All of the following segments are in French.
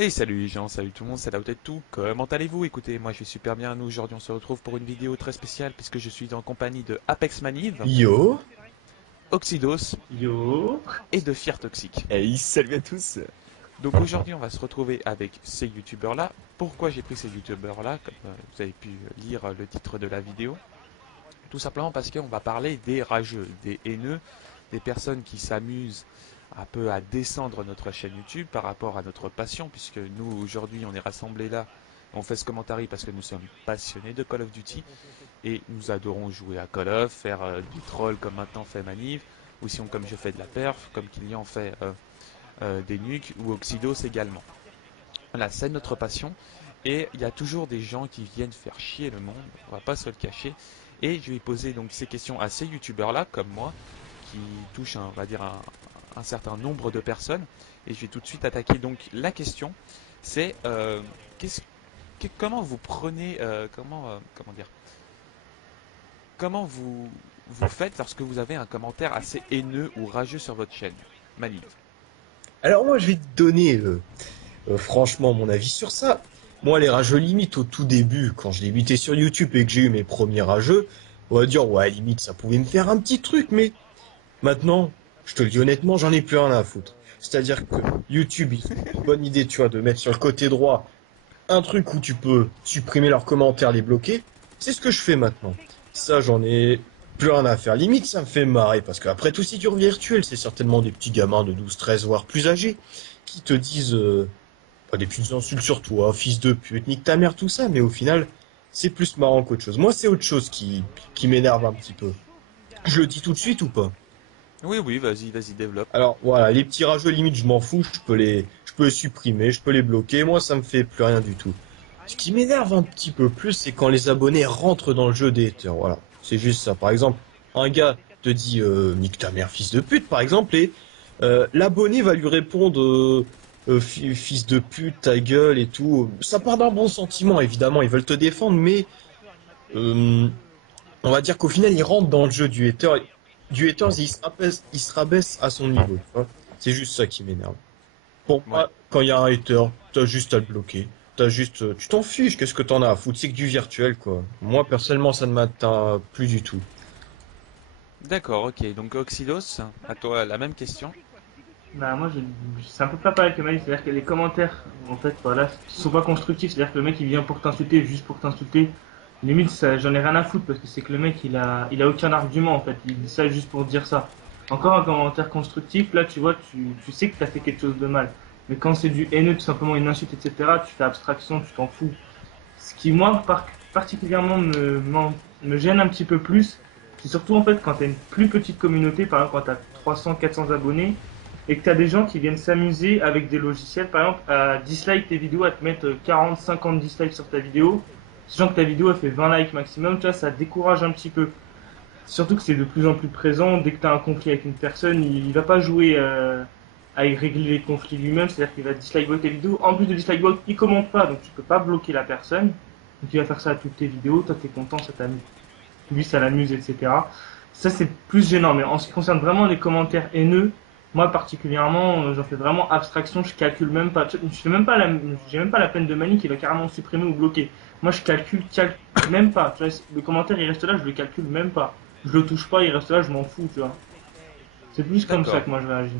Hey, salut les gens, salut tout le monde, c'est Tout. Comment allez-vous? Écoutez, moi je vais super bien. Nous aujourd'hui on se retrouve pour une vidéo très spéciale puisque je suis en compagnie de Apex Maniv, Yo, Oxydos Yo, et de Fier Toxic. hey, salut à tous. Donc aujourd'hui on va se retrouver avec ces youtubeurs là. Pourquoi j'ai pris ces youtubeurs là? Comme vous avez pu lire le titre de la vidéo. Tout simplement parce qu'on va parler des rageux, des haineux, des personnes qui s'amusent un peu à descendre notre chaîne YouTube par rapport à notre passion, puisque nous aujourd'hui on est rassemblés là, on fait ce commentaire parce que nous sommes passionnés de Call of Duty et nous adorons jouer à Call of, faire du troll comme maintenant fait Maniv, ou sinon comme je fais de la perf, comme Kylian fait des nuques, ou Oxydos également. Voilà, c'est notre passion. Et il y a toujours des gens qui viennent faire chier le monde, on va pas se le cacher. Et je vais poser donc ces questions à ces youtubeurs-là, comme moi, qui touchent, on va dire, un certain nombre de personnes. Et je vais tout de suite attaquer donc la question. C'est comment vous prenez, comment dire, comment vous faites lorsque vous avez un commentaire assez haineux ou rageux sur votre chaîne, Maniv? Alors moi je vais te donner franchement mon avis sur ça. Moi les rageux limite au tout début, quand je débutais sur YouTube et que j'ai eu mes premiers rageux, on va dire ouais limite ça pouvait me faire un petit truc, mais maintenant, je te le dis honnêtement, j'en ai plus rien à foutre. C'est-à-dire que YouTube, ils ont une bonne idée, tu vois, de mettre sur le côté droit un truc où tu peux supprimer leurs commentaires, les bloquer. C'est ce que je fais maintenant. Ça, j'en ai plus rien à faire. Limite, ça me fait marrer parce qu'après tout, si tu virtuel, c'est certainement des petits gamins de 12, 13, voire plus âgés qui te disent des petites insultes sur toi, fils de pute, nique ta mère, tout ça, mais au final, c'est plus marrant qu'autre chose. Moi, c'est autre chose qui m'énerve un petit peu. Je le dis tout de suite ou pas? Oui, oui, vas-y, vas-y, développe. Alors voilà, les petits rageux limite je m'en fous, je peux les supprimer, je peux les bloquer, moi ça me fait plus rien du tout. Ce qui m'énerve un petit peu plus, c'est quand les abonnés rentrent dans le jeu des haters, voilà. C'est juste ça. Par exemple, un gars te dit nique ta mère fils de pute par exemple et l'abonné va lui répondre fils de pute, ta gueule et tout. Ça part d'un bon sentiment évidemment, ils veulent te défendre mais euh, on va dire qu'au final, il rentre dans le jeu du haters et il se rabaisse à son niveau, tu vois. C'est juste ça qui m'énerve. Pour Ouais. moi, quand il y a un hater, t'as juste à le bloquer. T'as juste, tu t'en fiches, qu'est-ce que t'en as à foutre? C'est que du virtuel, quoi. Moi, personnellement, ça ne m'atteint plus du tout. D'accord, ok. Donc Oxydos, à toi la même question. bah moi c'est un peu pas pareil que Mali, c'est-à-dire que les commentaires, en fait, voilà, sont pas constructifs, c'est-à-dire que le mec il vient pour t'insulter, juste pour t'insulter. Limite, ça, j'en ai rien à foutre parce que c'est que le mec il a aucun argument en fait, il dit ça juste pour dire ça. Encore un commentaire constructif, là tu vois, tu sais que t'as fait quelque chose de mal. Mais quand c'est du haineux, tout simplement une insulte, etc., tu fais abstraction, tu t'en fous. Ce qui, moi, particulièrement me gêne un petit peu plus, c'est surtout en fait quand tu as une plus petite communauté, par exemple quand tu as 300, 400 abonnés, et que tu as des gens qui viennent s'amuser avec des logiciels, par exemple à dislike tes vidéos, à te mettre 40, 50 dislikes sur ta vidéo, sachant que ta vidéo elle fait 20 likes maximum, tu vois, ça décourage un petit peu. Surtout que c'est de plus en plus présent, dès que tu as un conflit avec une personne, il va pas jouer à y régler les conflits lui-même, c'est-à-dire qu'il va dislike tes vidéos. En plus de dislike il commente pas, donc tu peux pas bloquer la personne. Donc il va faire ça à toutes tes vidéos, toi t'es content, ça t'amuse. Lui ça l'amuse, etc. Ça c'est plus gênant, mais en ce qui concerne vraiment les commentaires haineux, moi particulièrement, j'en fais vraiment abstraction, je calcule même pas, je fais même pas j'ai même pas la peine de Mani qui va carrément supprimer ou bloquer. Moi je calcule même pas, tu vois, le commentaire il reste là, je le calcule même pas. Je le touche pas, il reste là, je m'en fous, tu vois. C'est plus comme ça D'accord. que moi je réagis.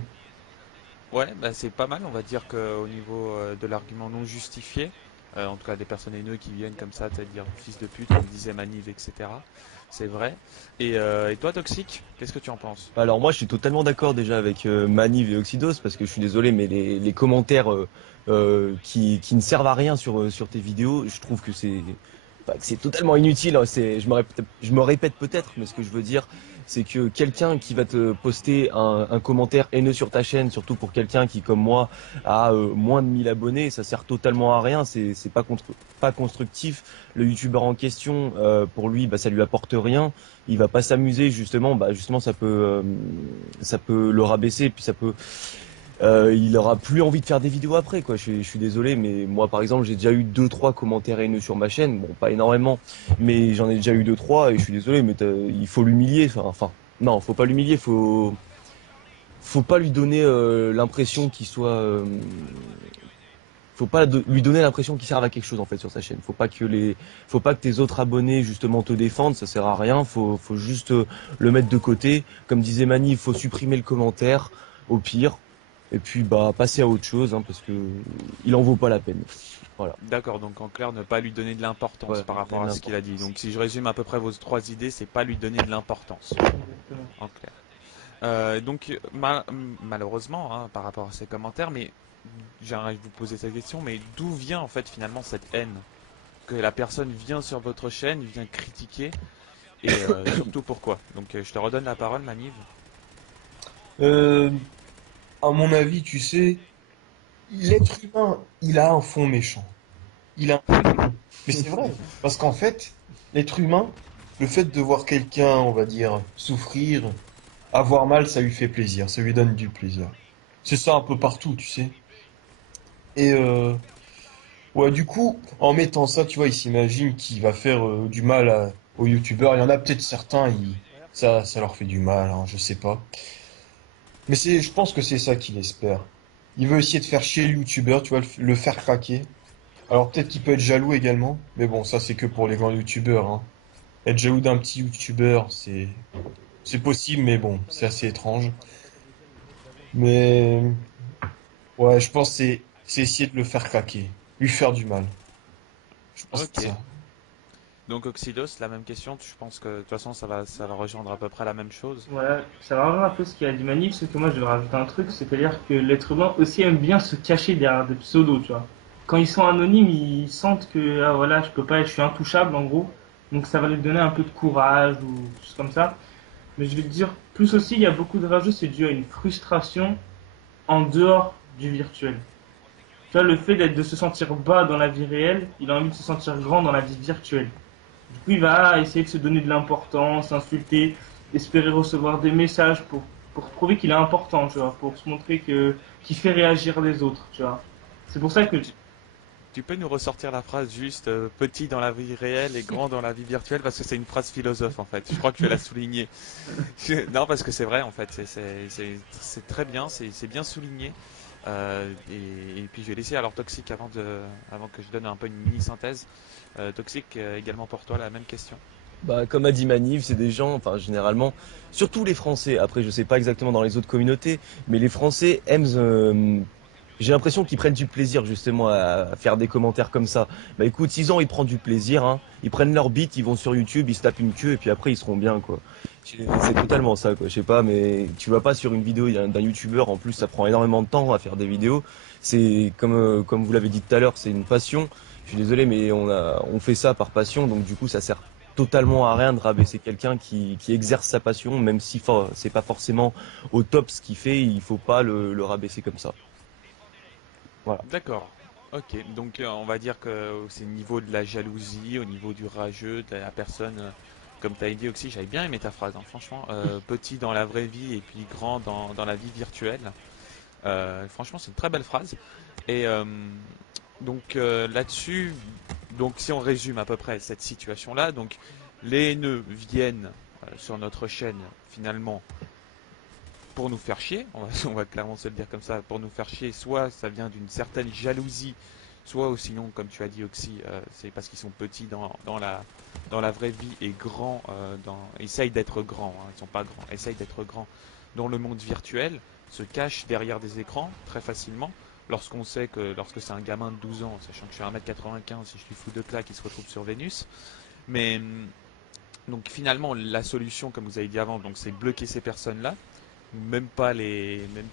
Ouais, bah c'est pas mal. On va dire qu'au niveau de l'argument non justifié, en tout cas des personnes haineuses qui viennent comme ça, c'est-à-dire fils de pute, comme disait Maniv, etc. C'est vrai. Et toi, Toxic, qu'est-ce que tu en penses? Alors moi je suis totalement d'accord déjà avec Maniv et Oxydos parce que je suis désolé mais les commentaires qui ne servent à rien sur tes vidéos, je trouve que c'est totalement inutile. Hein. Je me répète peut-être, mais ce que je veux dire c'est que quelqu'un qui va te poster un commentaire haineux sur ta chaîne, surtout pour quelqu'un qui comme moi a moins de 1000 abonnés, ça sert totalement à rien, c'est pas constructif. Le youtubeur en question, pour lui, bah, ça lui apporte rien, il va pas s'amuser justement, bah justement ça peut le rabaisser, puis il aura plus envie de faire des vidéos après quoi. Je suis désolé, mais moi par exemple j'ai déjà eu deux trois commentaires haineux sur ma chaîne, bon pas énormément, mais j'en ai déjà eu deux trois et je suis désolé, mais il faut l'humilier, enfin non, faut pas l'humilier, faut pas lui donner l'impression qu'il soit faut pas lui donner l'impression qu'il serve à quelque chose en fait sur sa chaîne. Faut pas que tes autres abonnés justement te défendent, ça sert à rien. Faut juste le mettre de côté. Comme disait Mani, il faut supprimer le commentaire au pire. Et puis bah passer à autre chose hein, parce que il en vaut pas la peine. Voilà. D'accord, donc en clair, ne pas lui donner de l'importance Ouais, par rapport à ce qu'il a dit. Donc si je résume à peu près vos 3 idées, c'est pas lui donner de l'importance, Exactement. en clair. Donc malheureusement, hein, par rapport à ces commentaires, mais j'aimerais vous poser cette question, mais d'où vient en fait finalement cette haine? Que la personne vient sur votre chaîne, vient critiquer, et surtout pourquoi? Donc je te redonne la parole, Maniv. Euh, à mon avis, tu sais, l'être humain, il a un fond méchant. Il a Mais c'est vrai, parce qu'en fait, l'être humain, le fait de voir quelqu'un, on va dire, souffrir, avoir mal, ça lui fait plaisir, ça lui donne du plaisir. C'est ça un peu partout, tu sais. Et ouais, du coup, en mettant ça, tu vois, il s'imagine qu'il va faire du mal aux youtubeurs. Il y en a peut-être certains, ça leur fait du mal, hein, je sais pas. Mais je pense que c'est ça qu'il espère. Il veut essayer de faire chier le youtubeur, tu vois, le faire craquer. Alors peut-être qu'il peut être jaloux également, mais bon, ça c'est que pour les grands youtubeurs, hein. Être jaloux d'un petit youtubeur, c'est possible, mais bon, c'est assez étrange. Mais ouais, je pense que c'est essayer de le faire craquer, lui faire du mal. Je pense que c'est Ok. ça. Donc Oxydos, la même question. Je pense que de toute façon ça va rejoindre à peu près la même chose. Voilà, ça va rejoindre un peu ce qu'il a dit Manif, c'est que moi je vais rajouter un truc, c'est-à-dire que l'être humain aussi aime bien se cacher derrière des pseudos, tu vois. Quand ils sont anonymes, ils sentent que ah voilà, je peux pas, je suis intouchable en gros, donc ça va lui donner un peu de courage ou des choses comme ça. Mais je vais te dire, plus aussi, il y a beaucoup de rageux, c'est dû à une frustration en dehors du virtuel. Tu vois, le fait de se sentir bas dans la vie réelle, il a envie de se sentir grand dans la vie virtuelle. Du coup, il va essayer de se donner de l'importance, insulter, espérer recevoir des messages pour prouver qu'il est important, tu vois, pour se montrer qu'il fait réagir les autres, tu vois. C'est pour ça que, Tu, tu peux nous ressortir la phrase juste petit dans la vie réelle et grand dans la vie virtuelle parce que c'est une phrase philosophe en fait. Je crois que je vais la souligner. Non, parce que c'est vrai en fait. C'est très bien, c'est bien souligné. Et puis je vais laisser alors Toxic avant que je donne un peu une mini synthèse. Toxic également pour toi la même question. Bah, comme a dit Maniv, c'est des gens, enfin généralement, surtout les Français. Après, je sais pas exactement dans les autres communautés, mais les Français aiment. J'ai l'impression qu'ils prennent du plaisir justement à faire des commentaires comme ça. Bah écoute, 6 ans, ils prennent du plaisir, hein. Ils prennent leur beat, ils vont sur YouTube, ils se tapent une queue et puis après ils seront bien quoi. C'est totalement ça quoi. Je sais pas, mais tu vas pas sur une vidéo d'un YouTuber. En plus, ça prend énormément de temps à faire des vidéos. C'est comme vous l'avez dit tout à l'heure, c'est une passion. Je suis désolé, mais on fait ça par passion, donc du coup, ça sert totalement à rien de rabaisser quelqu'un qui exerce sa passion, même si c'est pas forcément au top ce qu'il fait, il faut pas le rabaisser comme ça. Voilà. D'accord. Ok, donc on va dire que c'est au niveau de la jalousie, au niveau du rageux, de la personne, comme tu as dit aussi, j'avais bien aimé ta phrase, hein, franchement, petit dans la vraie vie et puis grand dans la vie virtuelle. Franchement, c'est une très belle phrase. Et donc là-dessus, donc si on résume à peu près cette situation-là, donc les haineux viennent sur notre chaîne finalement pour nous faire chier, on va clairement se le dire comme ça, pour nous faire chier, soit ça vient d'une certaine jalousie, soit ou sinon, comme tu as dit Oxy, c'est parce qu'ils sont petits dans la vraie vie et grands, essayent d'être grands, hein, ils sont pas grands, essayent d'être grands dans le monde virtuel, se cachent derrière des écrans très facilement, lorsqu'on sait que lorsque c'est un gamin de 12 ans, sachant que je suis 1m95, si je lui fous deux claques, il se retrouve sur Vénus, mais donc finalement la solution, comme vous avez dit avant, donc c'est bloquer ces personnes-là, même pas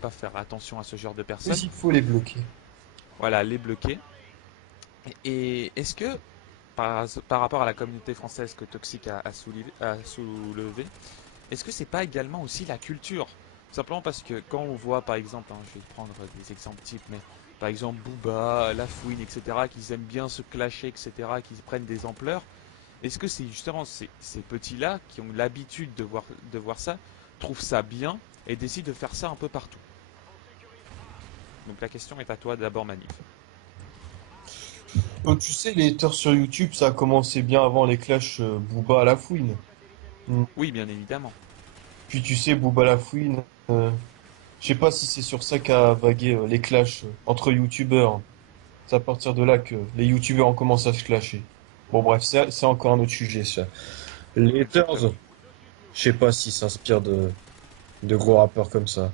faire attention à ce genre de Mais personnes. il faut les bloquer. Voilà, les bloquer. Et est-ce que, par rapport à la communauté française que Toxic a soulevé, est-ce que c'est pas également aussi la culture? Simplement parce que quand on voit, par exemple, hein, je vais prendre des exemples types, mais par exemple Booba, La Fouine, etc., qu'ils aiment bien se clasher, etc., qu'ils prennent des ampleurs, est-ce que c'est justement ces petits-là qui ont l'habitude de voir ça, trouvent ça bien et décident de faire ça un peu partout? Donc la question est à toi d'abord, Manif. Tu sais, les haters sur YouTube, ça a commencé bien avant les clashs Booba à la fouine. Mm. Oui, bien évidemment. Puis tu sais, Booba à la fouine, je sais pas si c'est sur ça qu'a vagué les clashs entre YouTubeurs. C'est à partir de là que les youtubeurs ont commencé à se clasher. Bon bref, c'est encore un autre sujet ça. Les haters, je sais pas s'ils s'inspirent de gros rappeurs comme ça.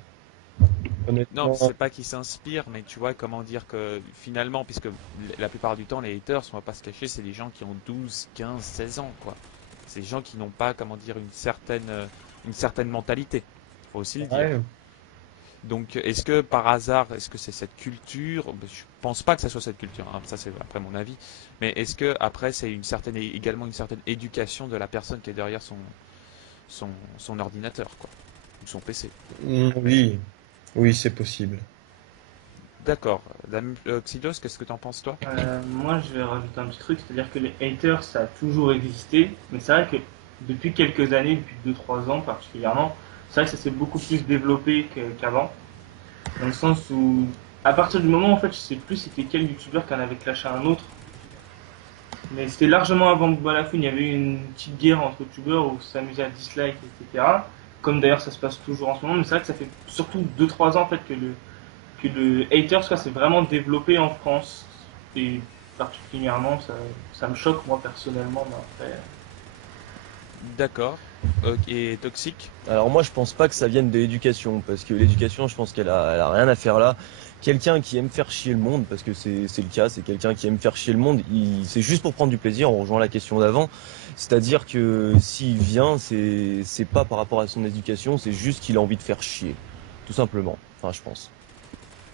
Non, Honnêtement, c'est pas qu'ils s'inspirent, mais tu vois, comment dire que finalement, puisque la plupart du temps, les haters, on va pas se cacher, c'est des gens qui ont 12, 15, 16 ans, quoi. C'est des gens qui n'ont pas, comment dire, une certaine mentalité. Faut aussi le dire. ouais. Donc, est-ce que par hasard, est-ce que c'est cette culture? Ben, je pense pas que ça soit cette culture, hein, ça c'est après mon avis. Mais est-ce que après c'est également une certaine éducation de la personne qui est derrière son ordinateur, quoi, ou son PC? Oui, oui, c'est possible. D'accord. Xylos, qu'est-ce que t'en penses toi? Moi, je vais rajouter un petit truc, c'est-à-dire que les haters, ça a toujours existé, mais c'est vrai que depuis quelques années, depuis 2-3 ans particulièrement, c'est vrai que ça s'est beaucoup plus développé qu'avant, dans le sens où, à partir du moment, en fait, je sais plus c'était quel youtubeur qui en avait clashé un autre, mais c'était largement avant Balafon, il y avait eu une petite guerre entre youtubeurs où ça s'amusait à dislike, etc. Comme d'ailleurs ça se passe toujours en ce moment, mais c'est vrai que ça fait surtout 2-3 ans en fait que le haters quoi, s'est vraiment développé en France. Et particulièrement, ça me choque moi personnellement. Mais après, D'accord. Et toxique? Alors moi je pense pas que ça vienne de l'éducation, parce que l'éducation je pense elle a rien à faire là. Quelqu'un qui aime faire chier le monde, parce que c'est le cas, c'est quelqu'un qui aime faire chier le monde, c'est juste pour prendre du plaisir, on rejoint la question d'avant. C'est-à-dire que s'il vient, c'est pas par rapport à son éducation, c'est juste qu'il a envie de faire chier. Tout simplement. Enfin je pense.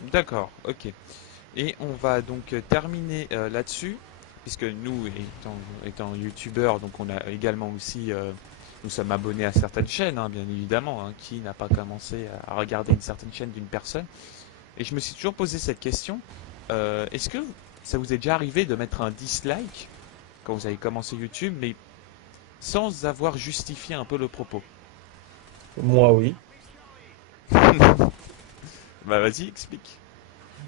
D'accord, ok. Et on va donc terminer là-dessus, puisque nous, étant youtubeurs, donc on a également aussi, nous sommes abonnés à certaines chaînes, hein, bien évidemment, hein, qui n'a pas commencé à regarder une certaine chaîne d'une personne. Et je me suis toujours posé cette question, est-ce que ça vous est déjà arrivé de mettre un dislike quand vous avez commencé YouTube, mais sans avoir justifié un peu le propos? Moi, oui. Bah vas-y, explique.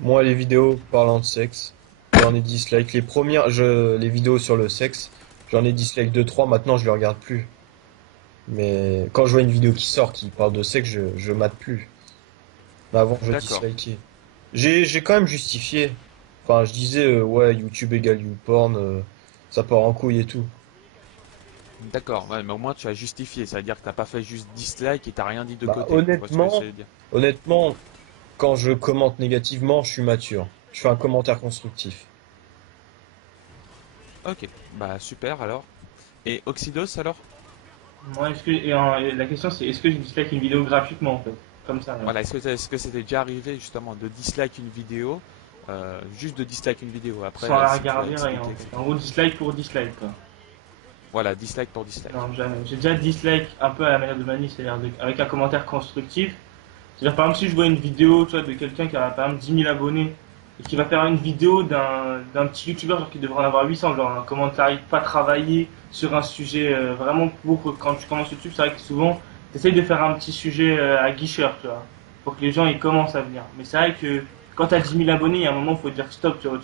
Moi, les vidéos parlant de sexe, j'en ai dislike. Les premières, les vidéos sur le sexe, j'en ai dislike 2-3. Maintenant, je les regarde plus. Mais quand je vois une vidéo qui sort qui parle de sexe, je mate plus. Mais avant, je D'accord. dislikais. J'ai quand même justifié. Enfin, je disais, ouais, YouTube égale YouPorn, ça part en couille et tout. D'accord, ouais, mais au moins tu as justifié, ça veut dire que t'as pas fait juste dislike et t'as rien dit de Bah, côté. Tu vois ce que je veux dire? honnêtement, quand je commente négativement, je suis mature. Je fais un commentaire constructif. Ok, bah super alors. Et Oxydos alors? moi, et la question c'est est-ce que je dislike une vidéo gratuitement en fait, comme ça. Là. Voilà, est-ce que c'était déjà arrivé justement de dislike une vidéo, juste de dislike une vidéo, après Sans la si tu as regarder, rien en expliqué, fait. etc. En gros, dislike pour dislike quoi. Voilà, dislike pour dislike. Non, jamais. J'ai déjà dislike un peu à la manière de Mani, c'est-à-dire avec un commentaire constructif. C'est-à-dire, par exemple, si je vois une vidéo tu vois, de quelqu'un qui a par exemple 10 000 abonnés et qui va faire une vidéo d'un petit youtubeur genre, qui devrait en avoir 800, genre un commentaire pas travaillé sur un sujet vraiment pour quand tu commences YouTube, c'est vrai que souvent tu essayes de faire un petit sujet à guicheur, tu vois, pour que les gens ils commencent à venir. Mais c'est vrai que quand tu as 10 000 abonnés, il y a un moment, il faut dire stop, tu vois,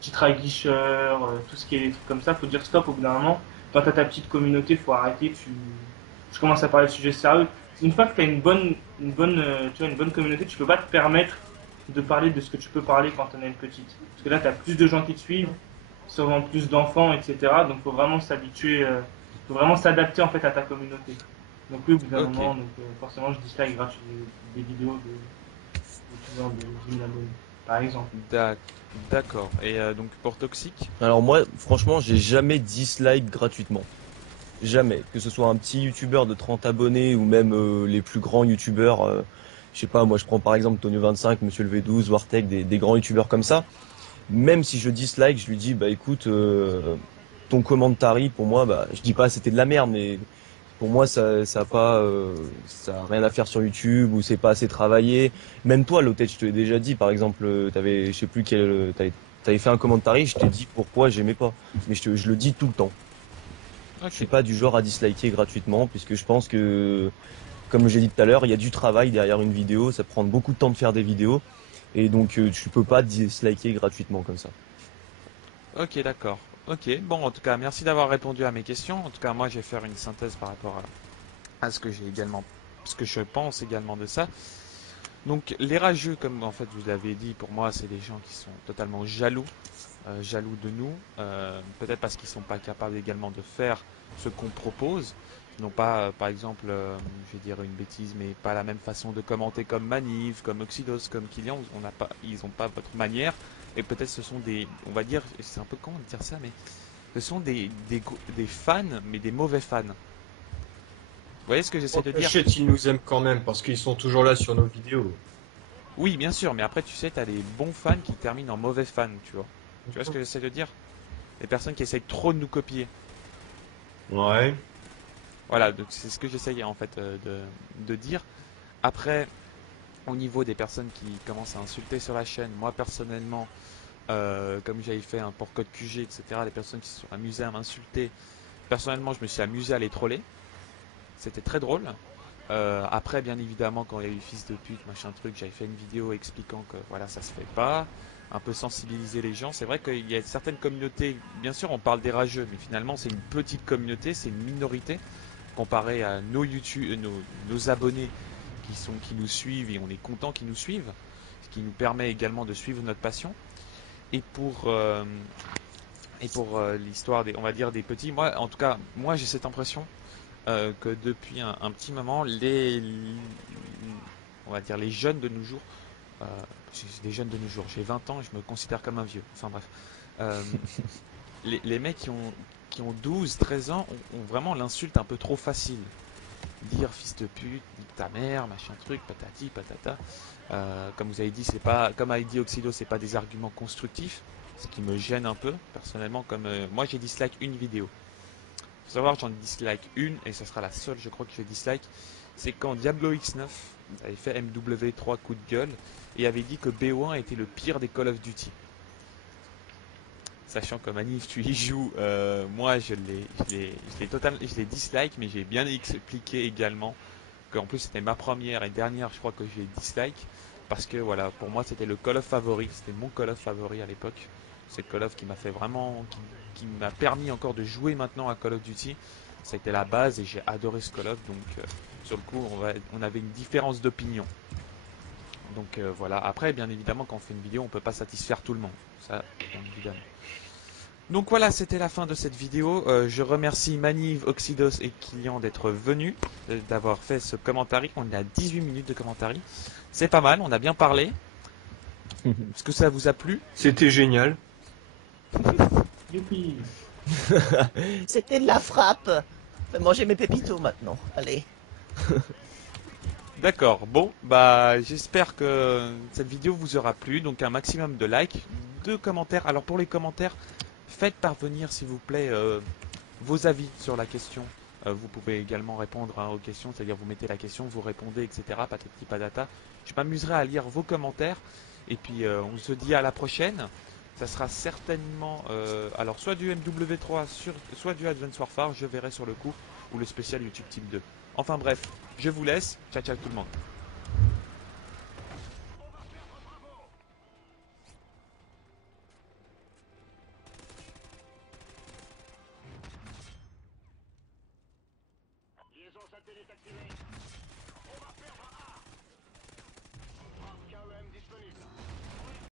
titre à guicheur, tout ce qui est des trucs comme ça, faut dire stop au bout d'un moment. Quand tu as ta petite communauté, faut arrêter, tu commences à parler de sujets sérieux. Une fois que tu as une bonne communauté, tu peux pas te permettre de parler de ce que tu peux parler quand on as une petite. Parce que là, tu as plus de gens qui te suivent, sûrement plus d'enfants, etc. Donc, il faut vraiment s'habituer, faut vraiment s'adapter en fait à ta communauté. Donc, oui, au bout d'un Ok, moment, donc, forcément, je dislike gratuit des vidéos de 10 000 abonnés, par exemple. d'ac- d'accord. Et donc pour toxique? Alors moi franchement j'ai jamais dislike gratuitement. Jamais. Que ce soit un petit youtubeur de 30 abonnés ou même les plus grands youtubeurs, je sais pas, moi je prends par exemple Tonio25, Monsieur le V12, Wartech, des grands youtubeurs comme ça. Même si je dislike, je lui dis bah écoute, ton commentary pour moi, bah je dis pas c'était de la merde, mais pour moi ça a pas, ça a rien à faire sur YouTube ou c'est pas assez travaillé. Même toi, Lotet, je te l'ai déjà dit, par exemple, t'avais, je sais plus quel, t'avais fait un commentary, je t'ai dit pourquoi j'aimais pas, mais je le dis tout le temps. Je suis Ok, pas du genre à disliker gratuitement, puisque je pense que, comme j'ai dit tout à l'heure, il y a du travail derrière une vidéo, ça prend beaucoup de temps de faire des vidéos, et donc tu peux pas disliker gratuitement comme ça. ok, d'accord. Ok, bon, en tout cas, merci d'avoir répondu à mes questions. En tout cas, moi, je vais faire une synthèse par rapport à ce que j'ai également, ce que je pense également de ça. Donc les rageux, comme en fait vous l'avez dit, pour moi c'est des gens qui sont totalement jaloux, jaloux de nous, peut-être parce qu'ils sont pas capables également de faire ce qu'on propose. Ils n'ont pas, par exemple, je vais dire une bêtise, mais pas la même façon de commenter comme Maniv, comme Oxidos, comme Kylian. On n'a pas, ils n'ont pas votre manière. Et peut-être ce sont des, on va dire, c'est un peu con de dire ça, mais ce sont des fans, mais des mauvais fans. Vous voyez ce que j'essaie En de dire? cachette, ils nous aiment quand même parce qu'ils sont toujours là sur nos vidéos. Oui, bien sûr, mais après, tu sais, t'as des bons fans qui terminent en mauvais fans, tu vois. Tu vois ce que j'essaie de dire? Les personnes qui essayent trop de nous copier. Ouais. Voilà, donc c'est ce que j'essaye en fait de dire. Après, au niveau des personnes qui commencent à insulter sur la chaîne, moi personnellement, comme j'avais fait un pour code QG, etc., les personnes qui se sont amusées à m'insulter, personnellement, je me suis amusé à les troller. C'était très drôle. Après, bien évidemment, quand il y a eu fils de pute, machin truc, j'avais fait une vidéo expliquant que voilà, ça se fait pas, un peu sensibiliser les gens. C'est vrai qu'il y a certaines communautés, bien sûr, on parle des rageux, mais finalement, c'est une petite communauté, c'est une minorité comparé à nos YouTube, nos abonnés qui nous suivent et on est content qu'ils nous suivent, ce qui nous permet également de suivre notre passion. Et pour l'histoire des, on va dire des petits, moi, en tout cas, moi j'ai cette impression que depuis un petit moment, on va dire les jeunes de nos jours, euh, des jeunes de nos jours, j'ai 20 ans et je me considère comme un vieux. Enfin bref, euh, les mecs qui ont 12, 13 ans ont vraiment l'insulte un peu trop facile. Dire fils de pute, nique ta mère, machin truc, patati, patata. Comme vous avez dit, c'est pas, comme a dit Oxido, c'est pas des arguments constructifs, ce qui me gêne un peu, personnellement, comme moi j'ai dislike une vidéo. Faut savoir, j'en dislike une, et ça sera la seule, je crois, que je vais dislike. C'est quand Diablo X9 avait fait MW3 coup de gueule, et avait dit que BO1 était le pire des Call of Duty. Sachant que Manif, tu y joues, moi je l'ai dislike, mais j'ai bien expliqué également qu'en plus c'était ma première et dernière, je crois que j'ai dislike, parce que voilà, pour moi c'était le Call of favori, c'était mon Call of favori à l'époque. C'est le Call of qui m'a fait vraiment, qui m'a permis encore de jouer maintenant à Call of Duty. Ça a été la base et j'ai adoré ce Call of, donc sur le coup on avait une différence d'opinion. Donc voilà, après bien évidemment quand on fait une vidéo on peut pas satisfaire tout le monde, ça bien évidemment. Donc voilà, c'était la fin de cette vidéo. Je remercie Maniv, Oxidos et Kylian d'être venus, d'avoir fait ce commentaire. On est à 18 minutes de commentaire. C'est pas mal, on a bien parlé. Est-ce que ça vous a plu? C'était génial. Youpi. C'était de la frappe. Je vais manger mes pépitos maintenant. Allez. D'accord, bon, bah j'espère que cette vidéo vous aura plu. Donc un maximum de likes, de commentaires. Alors pour les commentaires, faites parvenir s'il vous plaît vos avis sur la question. Vous pouvez également répondre aux questions, c'est-à-dire vous mettez la question, vous répondez, etc. Patati patata. Je m'amuserai à lire vos commentaires. Et puis on se dit à la prochaine. Ça sera certainement alors soit du MW3, soit du Advance Warfare, je verrai sur le coup, ou le spécial YouTube Team 2. Enfin bref, je vous laisse. Ciao ciao tout le monde. Liaison satellite activée.